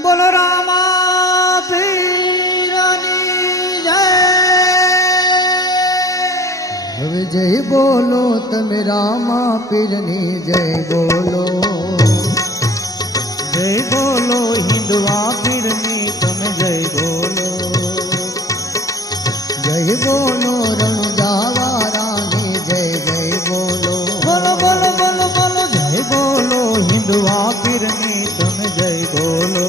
બોલો રામા પીરની જય. હવે જય બોલો તમે રામા પીરની જય બોલો. જય બોલો હિન્દવા પીરની તમે જય બોલો. જય બોલો રણુજાવારાની જય જય બોલો. બોલો બોલો બોલો બોલો જય બોલો હિન્દવા પીરની તમે જય બોલો.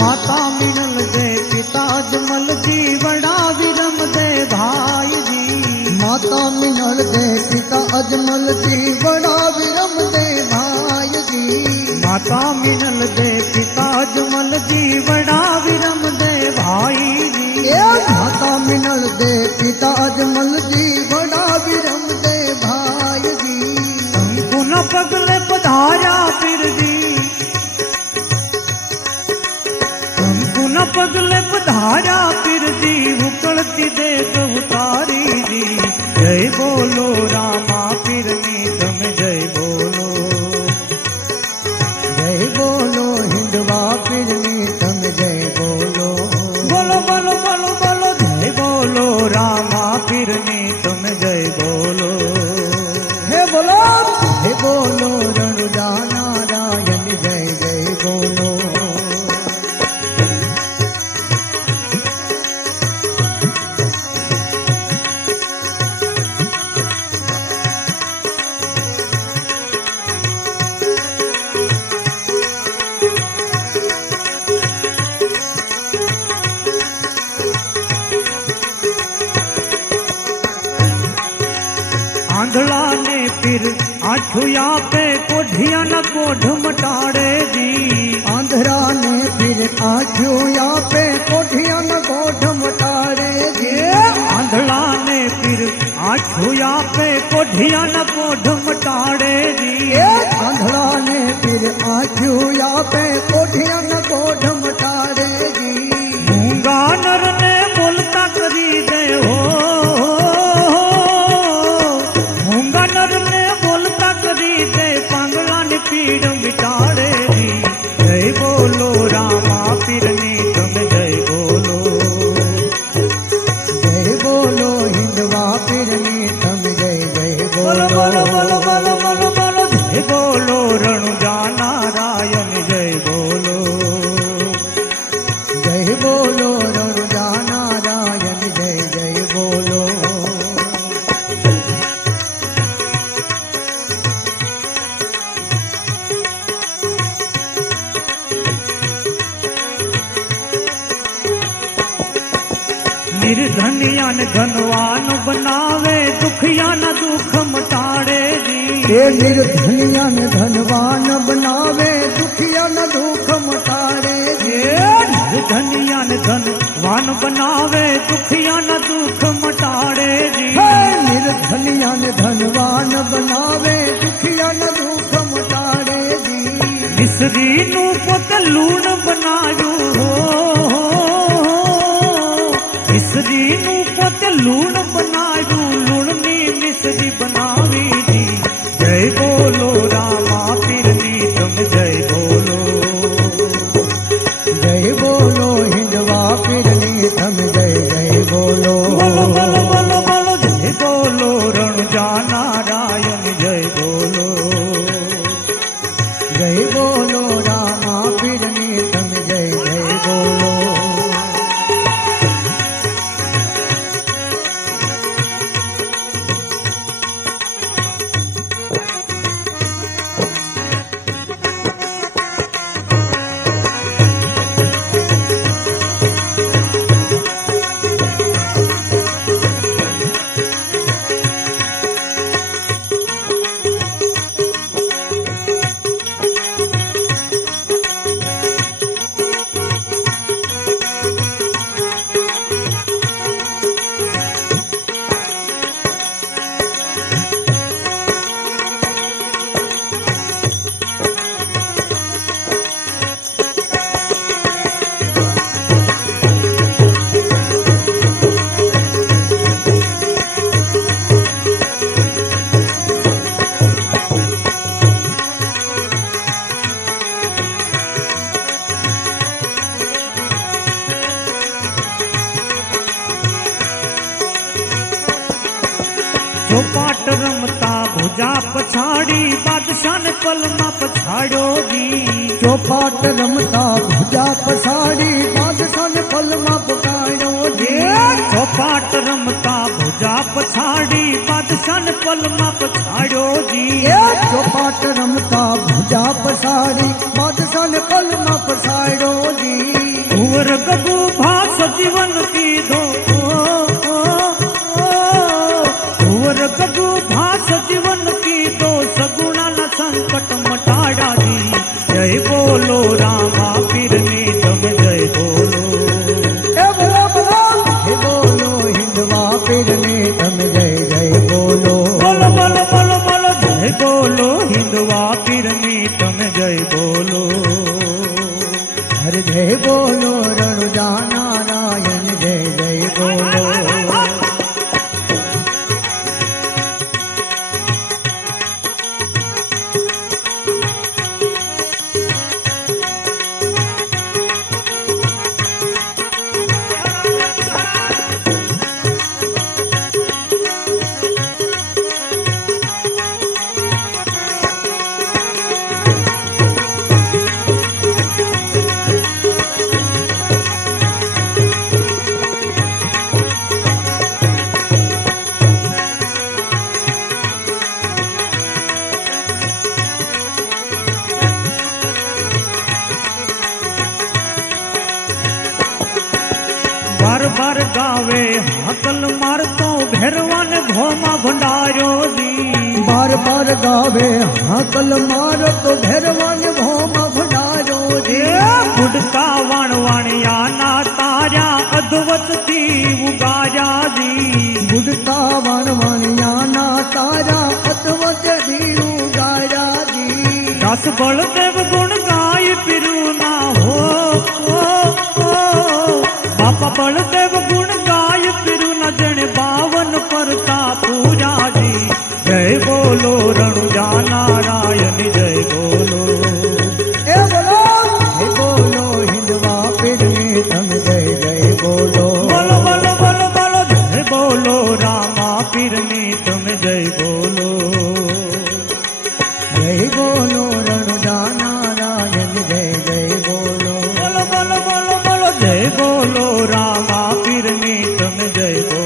माता मिनल दे पिता जमल दी बड़ा विरम दे भाई जी. माता मिनल दे पिता अजमल दी बड़ा विरम दे भाई जी. माता मिनल दे पिता अजमल दी बड़ा विरम दे भाई जी. माता मिनल दे पिता अजमल दी बड़ा विरम दे भाई जी. पुन पगले पधारा फिर जी. न पगले पधारा फिर जी उकड़ती देख उतारी जी. जय बोलो रामा पीरनी तुम जय बोलो. जय बोलो हिंदवा पीरनी तुम जय बोलो. बोलो बोलो बोलो बोलो जय बोलो रामा पीरनी तुम जय बोलो. हे बोलो हे बोलो रणुजा नारायण जय जय बोलो. आंधड़ा ने फिर आठुया पे कोढ़िया न कोढ़ मटाड़े जी. आंधड़ा ने फिर आठुया पे कोढ़िया न कोढ़ मटाड़े जी. आंधड़ा ने फिर आठुया पे कोढ़िया न कोढ़ मटाड़े जी. आंधड़ा ने फिर आठुया पे कोढ़िया न कोढ़ मटाड़े जी. मूंगा नर ने बोलता करी दे हो. पीड़ मिटाड़े जी. जय बोलो रामा पीरनी तुम जय बोलो. जय बोलो हिंदवा पीरनी तुम जय जय बोलो. बोलो बोलो बोलो बोलो बोलो जय बोलो रणुजा नारायण जय बोलो. जय बोलो रणुजा नारायण जय जय बोलो. निर्धनिया न धनवान बनावे दुखिया न दुख मटाड़े जी. निर्धनिया न धनवान बनावे दुखिया न दुख मटाड़े जी. निर्धनिया न धनवान बनावे दुखिया न दुख मटाड़े जी. निर्धनिया न धनवान बनावे दुखिया न दुख मटाड़े जी. मिसरी नू पुत लूण बनायो हो. मिसरी नू पुत लूण बनायू लूणनी मिसरी बनावी जी. जय बोलो रामा पीरनी तुम जय बोलो. जय बोलो हिंदवा पीरनी तुम जय जय बोलो. बोलो बोलो बोलो बोलो जय बोलो रणुजा नारायण जय बोलो. जय बोलो रामा पीरनी तुम जय जय बोलो. ચોપાટ રમતા ભુજા પછાડી બાદશાહ ને પલમાં પછાડ્યો જી ચોપાટ રમતા ભુજા પછાડી બાદશાહ ને પલમાં પકાડ્યો જી ચોપાટ રમતા ભુજા પછાડી બાદશાહ ને પલમાં પછાડ્યો જી ચોપાટ રમતા ભુજા પછાડી બાદશાહ ને પલમાં પછાડ્યો જી કુંવર ગગુ ભાસ જીવન કીધો કુંવર ગગુ ભાસ જીવન કીધો સગુણાના સંકટ મટાડા જી જય બોલો રામા પીરની તમે જય બોલો એ બોલો બોલો હે બોલો હિંદવા પીરને તમે જય જય બોલો બોલો બોલો બોલો બોલો જય બોલો હિંદવા પીરની તમે જય બોલો હર જય બોલો રણુજા નારાયણ જય જય બોલો બાર બાર ગાવે હાકલ મારતો ભેરવાને ભોમાં ભંડાર્યો જી બાર બાર ગાવે હાકલ મારતો ભેરવાને ભોમાં ભંડાર્યો જી ગુડકા વાણવાણિયાના તાર્યા અધવતથી ઉગાર્યા જી ગુડકા વાણવાણિયાના તારા અતવત દીવું ગાયા જી દસ બળદેવ ગુણ ગાય પીરું ના હો બાપા બળદેવ ગુણ ગાય પીરું ન જણે 52 પરતા પૂજાજી જય બોલો રણુજા નારાયણ જય બોલો એ બોલો હે બોલો હિંદવા પીરને તમે જય જય બોલો બોલો બોલો બોલો બોલો જય બોલો રામા પીરની તમે જય બોલો જય બોલો રણુજા નારાયણ જય જય બોલો બોલો બોલો બોલો બોલો જય બોલો રામા પીરની તમે જય બોલો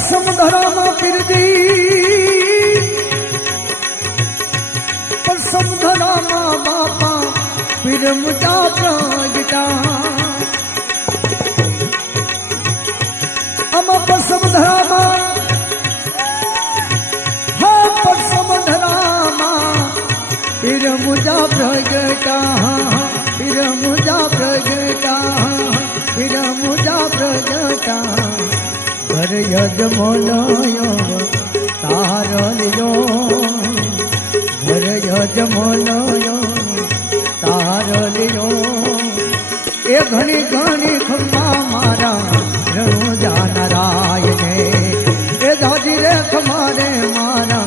સમધરામાં પીરદી પણ સમધરામાં બાપા પીર મુજા પ્રગટા આમાં પણ સમધરામાં હા પણ સમધરામાં પીર મુજા પ્રગટા પીર મુજા પ્રગટા પીર મુજા પ્રગટા ઘર યજમોલયો તારલિયો ઘર યજમોલયો તારલિયો એ ઘણી ઘણી ખમ્મા મારા રણુજા નારાયણે એ દાદી રે ખમારે મારા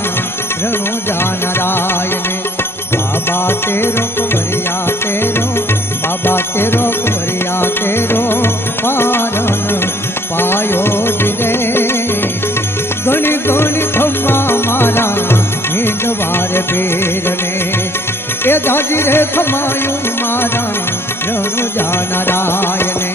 રણુજા નારાયણે બાબા તેરો કુંવરિયા તેરો બાબા તેરો કુંવરિયા તેરો પારણ પાયો દિલે ઘણી ઘણી ખમ્મા મારા હિંદવાર પીરને એ દાદી રે ખમાયું મારા રણુજા નારાયણે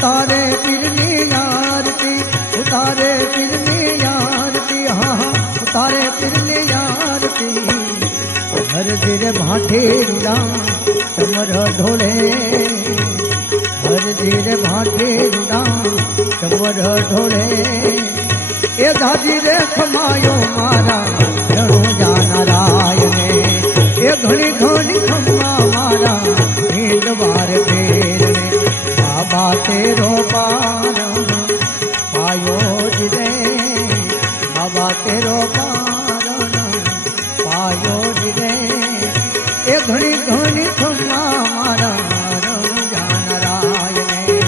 उतारे पीरनी आरती, उतारे पीरनी आरती, हाँ हाँ उतारे पीरनी आरती। हर दिल भाटे रुड़ा चमर ढोले, हर दिल भाटे रुड़ा चमर ढोले। ए दादी रे खमायो मारा रणु जा नारायणे, ए घड़ी घड़ी खम्मा मारा नींदवार तेरने। बाबा तेरो पारण पायो जिरे, बाबा तेरो पारण पायो जिरे। ए घड़ी घड़ी खम्मा मारा रणु जा नारायणे।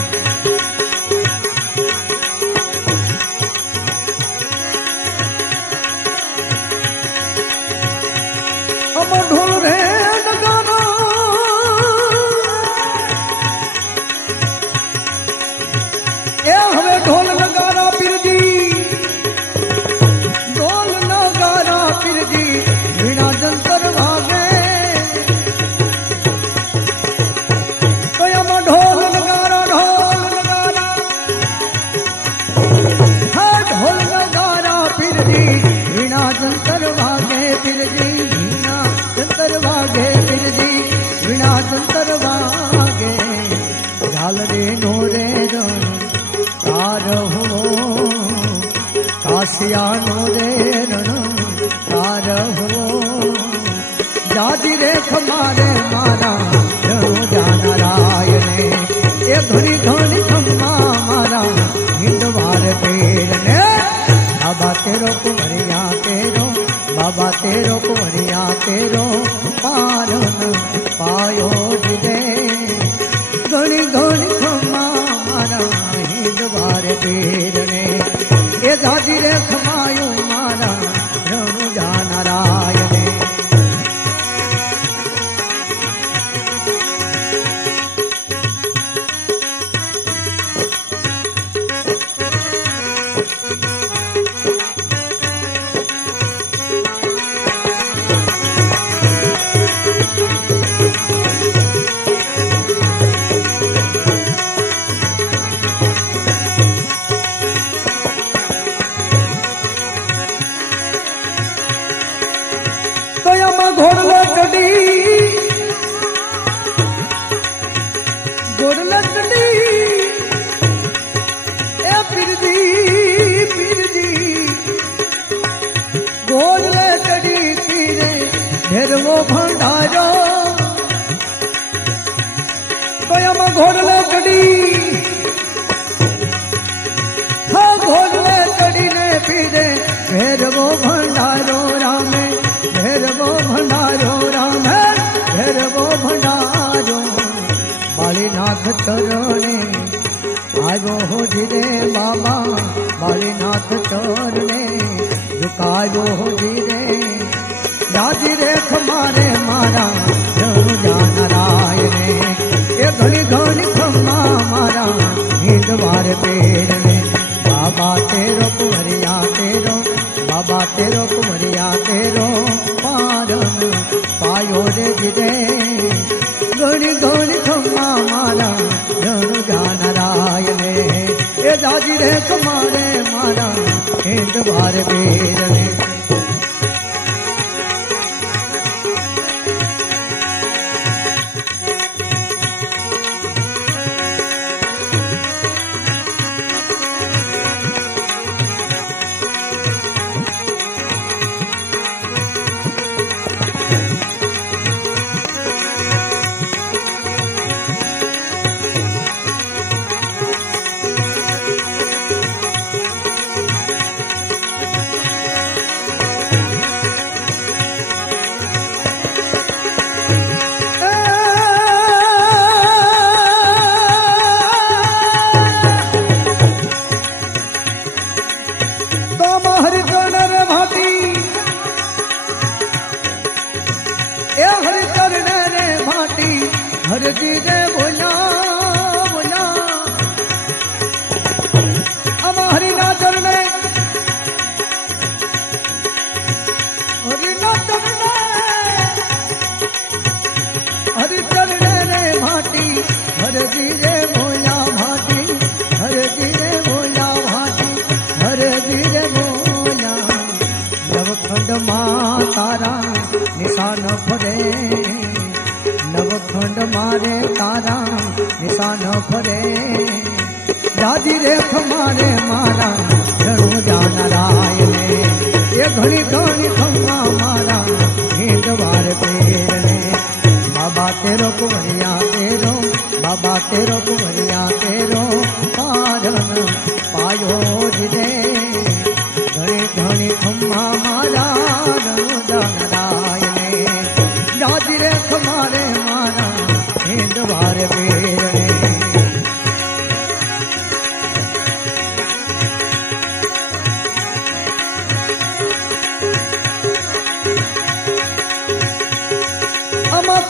अब ढोल रे नगारा, ए हमें ढोल नगारा पीरजी, ढोल नगारा पीरजी वीणा जंतर भागे। तो यम ढोल नगारा, ढोल नगारा, हाँ ढोल नगारा पीरजी वीणा जंतर भागे। पीरजी वीणा जंतर भागे, पीरजी वीणा जंतर भागे। झालरे नोरे रण तार हो, कासिया नोरे रण तार हो। जाजी रे खमारे मारा रणु जा नारायणे, ए घड़ी घड़ी खम्मा मारा हिंदवार तेरने। बाबा तेरो कुंवरिया तेरो, बाबा तेरो कुंवरिया तेरो पारण पायो जिरे। घड़ी घड़ी खम्मा मारा हिंदवार तेरने, ए दादी रे खमायो मारा रणु जा नारायणे। घोड़ला चढ़ी, घोड़ला चढ़ी, ए पीरजी पीरजी घोड़ला चढ़ी पीरे ढेरवो भंडारो। तो घोड़ला चढ़ी, हाँ घोड़ला चढ़ी ने पीरे ढेरवो भंडारो। रामे भैरवो भंडारो, राम भैरवो भंडारो। बालीनाथ चरणे आयो हो धीरे बाबा, बालीनाथ चरणे झुकायो हो धीरे। दादी रे खमारे मारा रणु जा नारायणे, ए घड़ी घड़ी खम्मा मारा हिंदवार तेरने। बाबा तेरो कुंवरिया तेरो, बाबा तेरो कुंवरिया तेरो पारण पायो रे जिरे। घड़ी घड़ी खम्मा मारा रणु जा नारायणे, ए दादी रे खमारे मारा हिंदवार तेरने। हर जी रे बोला बोला हमारी नाचर ने हरी नाचर ने हरी चरने रे भाटी हर जी रे बोला भाटी मारे तारा निशान फरे दादी रे खमारे मारा रणु जान राय ने ये घड़ी घड़ी खम्मा मारा हिंदवार पेरने बाबा तेरो कुंवरिया तेरो बाबा तेरो कुंवरिया तेरो पारन पायो जिदे घड़ी घड़ी खम्मा मारा रणु जान राय ने दादी रे खमारे मारा हिंदवार पेरने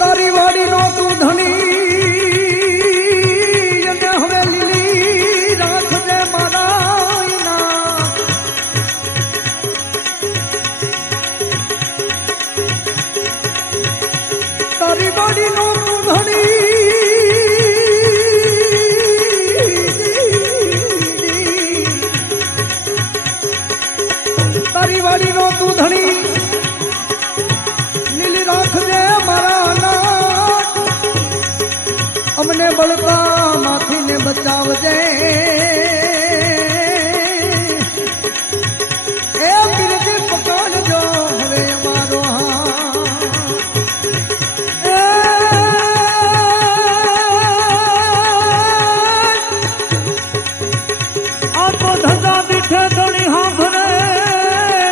तारी वाड़ी नो तू धनी हवे लीली राख दे मारायना तारी वाड़ी नो तू धनी तारी वाड़ी नो तू धनी लीली राख दे मारा अमने बड़का माथी ने बचाव दे ए गिरजी पकान जो हवे मारो आपो धंधा दिखे धनी हाँ भरे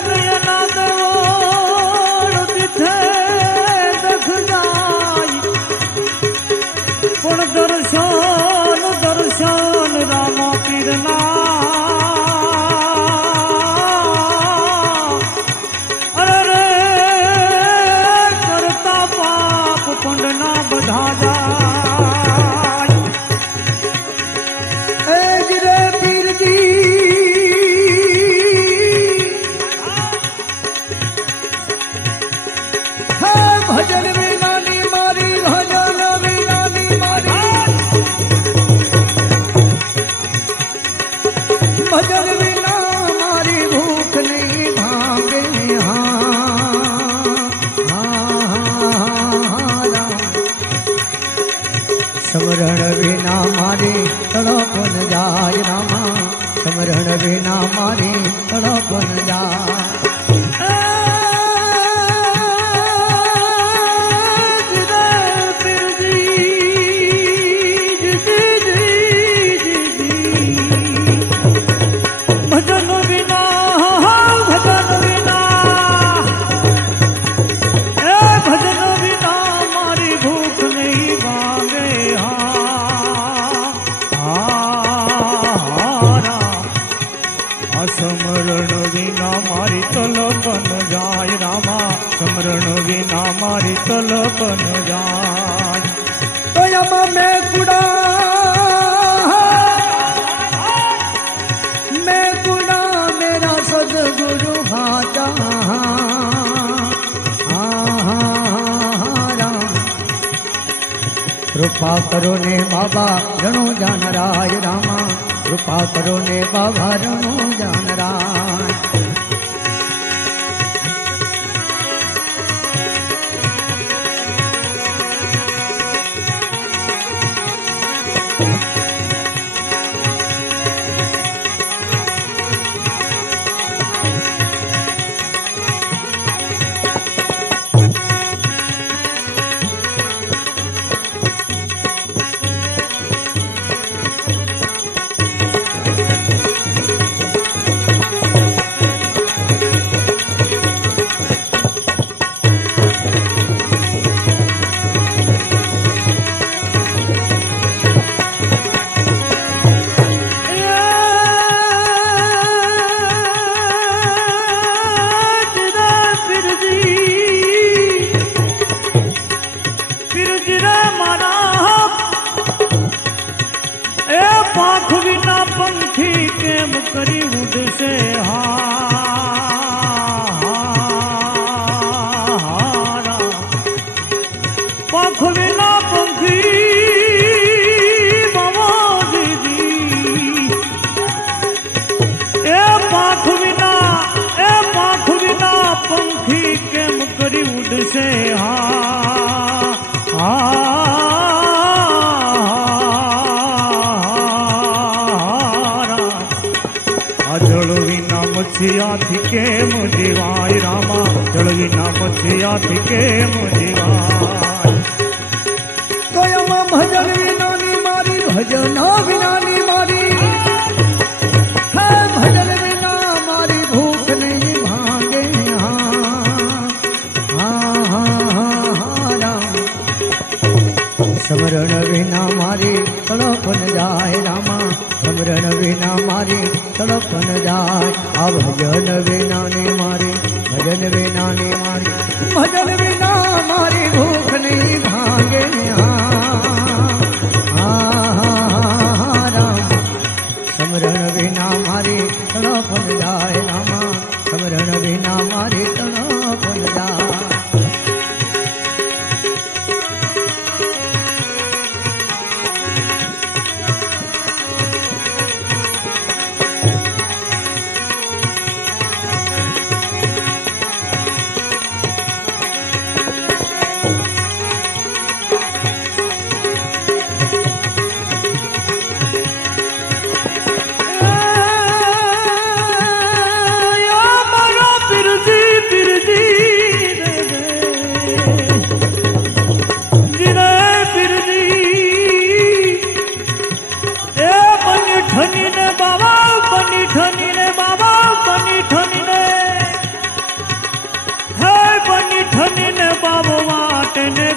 नयना देवो दिखे देख जाई पण दर्शन दर्शन रामा पीरना अरे रे करता पाप पंडना बधा जाय ए गिरे पीर जी है भजन बिना नी मारी भजन बिना नी मारी भजन बिना मारी भूख नहीं भागे समरण बिना मारी तड़प न जाय रामा समरण बिना मारी तड़प न जाय समरण विना मारी तलपन जाय रामा समरण विना मारी तलपन जाय तो यमा मैं कुड़ा मेरा सदगुरु हाजा कृपा करो ने बाबा रणु जान राय रामा कृपा करो ने बाबा रणु जान राय पाख बिना पंखी केम करी उड़ से हारा पाख बिना पंखी बाबा दीदी ए पाख बिना पंखी केम करी उड़ से हारा મચ્છિયાથી કેમ જીવાય રામા જળ વિના મચ્છિયાથી કેમ જીવાય તો એમાં ભજન વિનાની મારી ભજન વિનાની મારી હે ભજન વિના મારી ભૂખ નહીં ભાંગે રામ સમરણ વિના મારી તડપન જાય રામા સમરણ વિના મારી તડપન જાય આ ભજન વિનાની મારી ભજન વિનાની મારી ભજન વિના મારી ભૂખ નહીં ભાંગે રામ સમરણ વિના મારી તડપન જાય રામા સમરણ વિના મારી તડપન જાય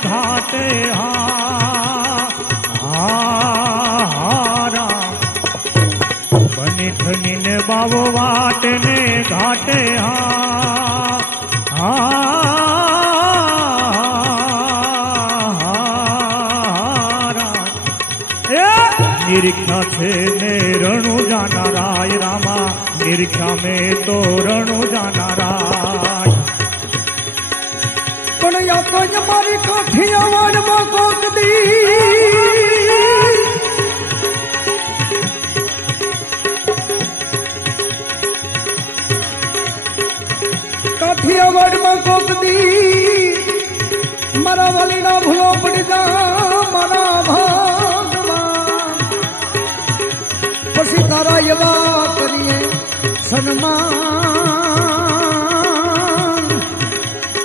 घाटे हारा बनी ठनी ने बाबो वाट ने घाटे हारा निरीक्षा छे ने रणु जाना राय रामा निरीक्षा में तो रणु जाना राय પણ યા તો મારી કાઠિયાવાડમાં કોક દી કાઠિયાવાડમાં કોક દી મારા વાલીના ભૂલો પડી જા મારા ભાગમાં પછી તારા એવા કરીએ સન્માન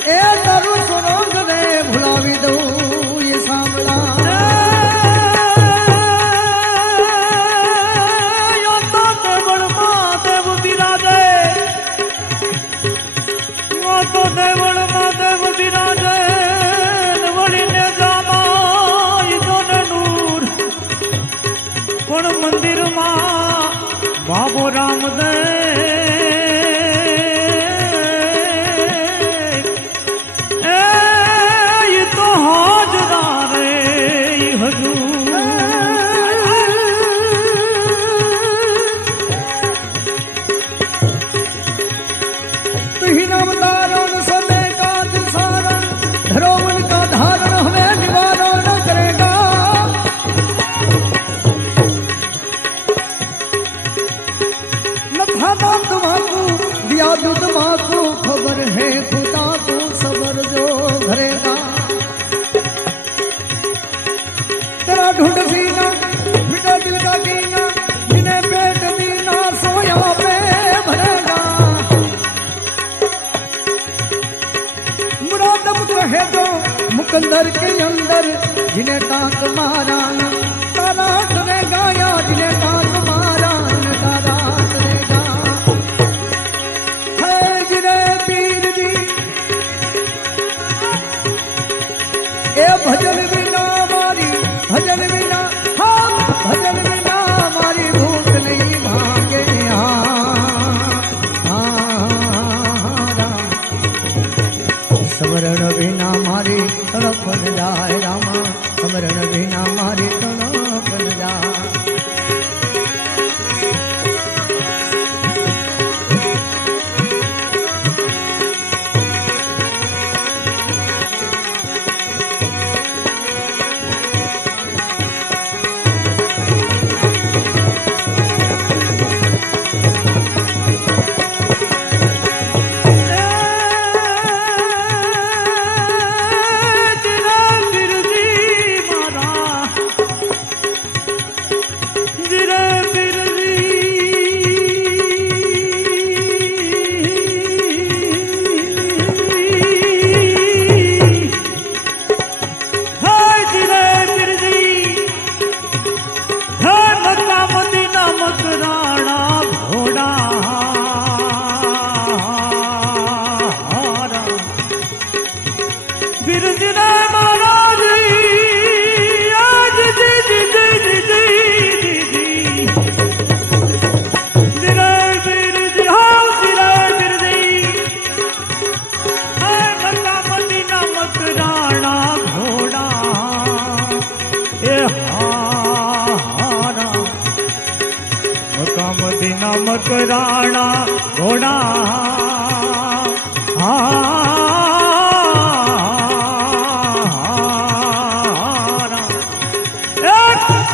એ તારું સુરંગ ને ભૂલાવી દઉં એ સાંભળા મંદિર માં બાબો રામદેવ એ તો હાજરા રે હજૂર तुही नाम धारण समय काज सारण धरो उनका धारण हमें निवारण करेगा लखा नाम तुम्हाको दिया दूध माको खबर है खुदा को सबर जो भरेगा तेरा ढूंढ सीना मिटा दिल का कीना जिन्हें पेट दीना सोया पे भरेगा है तो मुकंदर के अंदर जिन्हें ताक मारा तारा ने गाया जिन्हें ताक मारा तारा ने गा है जिन्हें पीर जी ए भजन बिना मारी भजन बिना हाँ भजन बिना मारी भूख नहीं भागे समरण बिना मारी तड़प जाए रामा समरण बिना मारी વિના મકરાણા ઘોડા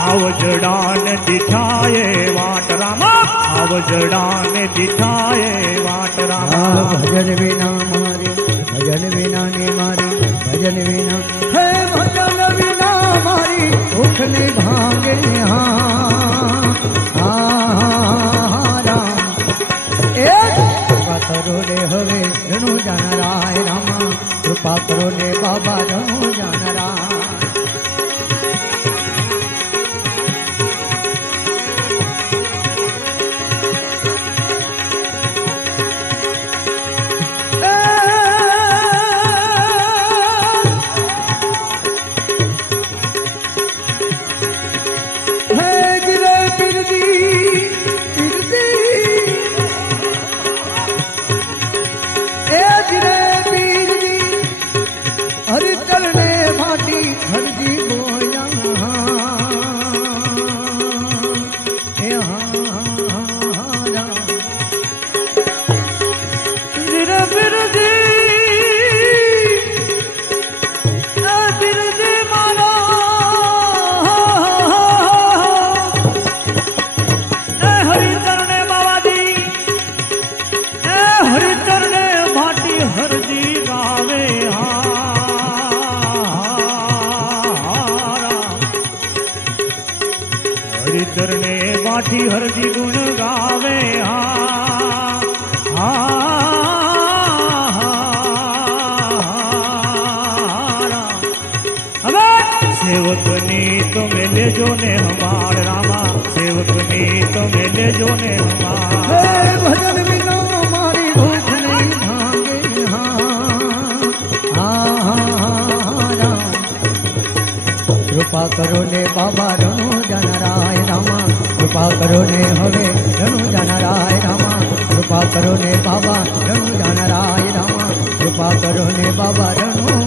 આવજડાને દીઠાએ વાટ રામા આવજડાને દીઠાએ વાટ રામા ભજન વિના મારી ભજન વિના ને મારી ભજન વિના હે ભજન વિના મારી ભૂખ ને ભાંગે રામ એ કૃપા કરો ને હવે રણુ જાનરાય રામા કૃપા કરો ને બાબા રણુ જાનરાય હરિચરણે વાઠી હરજી ગુણ ગાવે હવે સેવકની તમે લેજો ને હમાર રામા સેવકની તમે લેજો ને હમાર ભજન વિના મારી ભૂખ નહીં ભાંગે કૃપા કરો ને બાબા રણુ જાનરાય રામા કૃપા કરો ને હવે રણુ જાનરાય રામા કૃપા કરો ને બાબા રણુ જાનરાય રામા કૃપા કરો ને બાબા રણુ